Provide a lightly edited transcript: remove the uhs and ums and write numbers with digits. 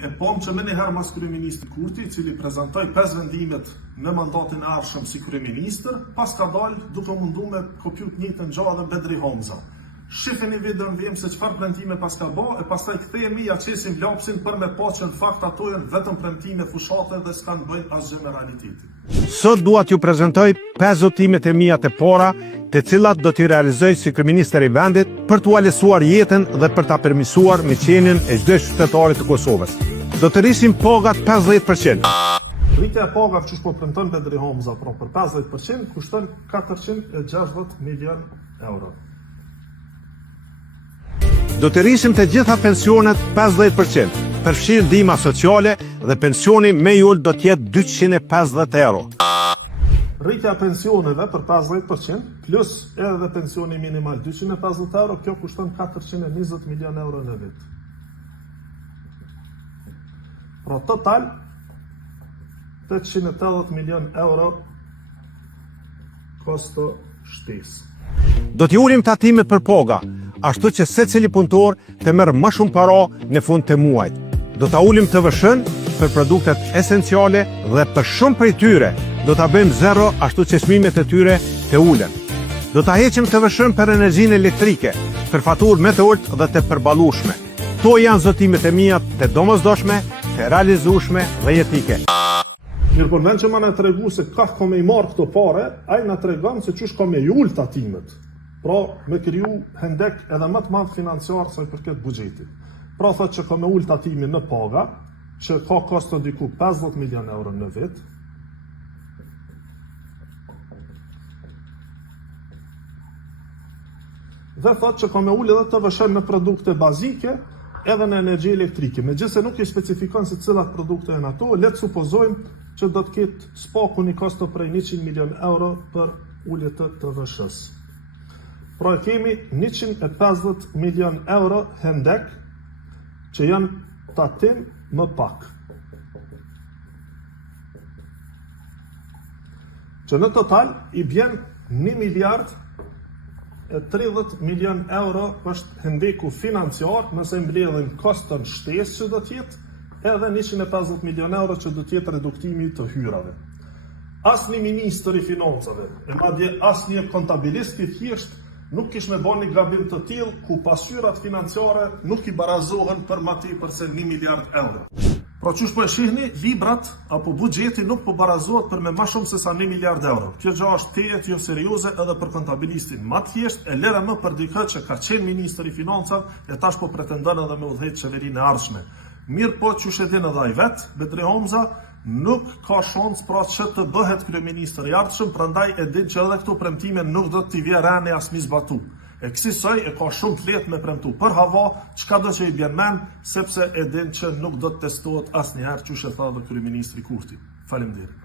E pom që më njëherë mas kryeministri Kurti, cili prezentoi 5 vendimet me mandatin e ardhshëm si kryeministër, pas ka dalë duke mundu me kopjut njëjtën gjë dhe Bedri Homza. Shifeni videon vjem se çfarë premtime pas ka bë, e pastaj kthehemi ja çesim lapsin për me pa që në fakt ato janë vetëm premtime fushate dhe s'kan bëjnë asgjë me realitetin. Sot dua t'ju prezantoj 5 zotimet e mia të para, të cilat do t'i realizoj si kryeministër i vendit për t'u lehtësuar jetën dhe për ta përmirësuar miqenien e çdo qytetari të Kosovës. Do të rrisim pagat 50%. Rritja e pagave që po premton Bedri Homza për 50% kushton 460 milion euro. Do të rrisim të gjitha pensionet 50%, përfshirë ndihma sociale dhe pensioni më i ulët do të jetë 250 euro. Rritja e pensioneve për 50% plus edhe pensioni minimal 250 euro, kjo kushton 420 milion euro në vit. Pra total 880 milion euro kosto shtesë. Do t'i ulim tatimet për paga, ashtu që secili punëtor të merr më shumë para në fund të muajit. Do ta ulim TVSH-n për produktet esenciale dhe për shumë prej tyre do ta bëjmë zero, ashtu që çmimet e tyre të ulen. Do ta heqim TVSH-n për energjinë elektrike, për faturë më të ulët dhe të përballueshme. Kto janë zotimet e mia të domosdoshme, të realizueshme dhe jetike. Mirë, por vend që ma në tregu se ka me i marrë këto pare, ai na tregon se çush ka me i ul tatimet. Pra, me kriju hendek edhe më të madh financiar sa i përket buxhetit. Pra thot që ka me ul tatimin në paga, që ka kosto diku 50 milion euro në vit. Dhe thot që ka me ul edhe TVSH në produkte bazike, edhe në energji elektrike. Megjithëse nuk i specifikon se cilat produkte janë ato, le të supozojmë që do të ketë spaku një kosto prej 100 milion euro për ulje të TVSH-s. Pra kemi 150 milion euro hendek që janë tatim më pak. Që në total i bjen 1 miliard e 30 milion euro është hendeku financiar nëse mbledhim koston shtesë që do t'jetë edhe 150 milion euro që do t'jetë reduktimi të hyrave. Asnjë ministër i financave, e madje asnjë kontabilist i thjesht nuk kish me bën një gabim të tillë ku pasyrat financiare nuk i barazohen për më tepër se 1 miliard euro. Pra çush po e shihni, librat apo buxheti nuk po barazohet për me më shumë se sa 1 miliard euro. Kjo gjë është tejet jo serioze edhe për kontabilistin. Ma thjesht e lera më për dikë që ka qenë ministër i financave e tash po pretendon edhe me udhëheq qeverinë e ardhshme. Mirë po çush e din edhe ai vet, Bedri Homza nuk ka shans pra që të bëhet kryeministër i ardhshëm, prandaj e din që edhe këto premtime nuk do t'i vjen rani as mi zbatu. E kësaj e ka shumë të lehtë me premtu për hava, çka do që i bjen mend, sepse e din që nuk do të testohet asnjëherë çush e tha edhe kryeministri Kurti. Faleminderit.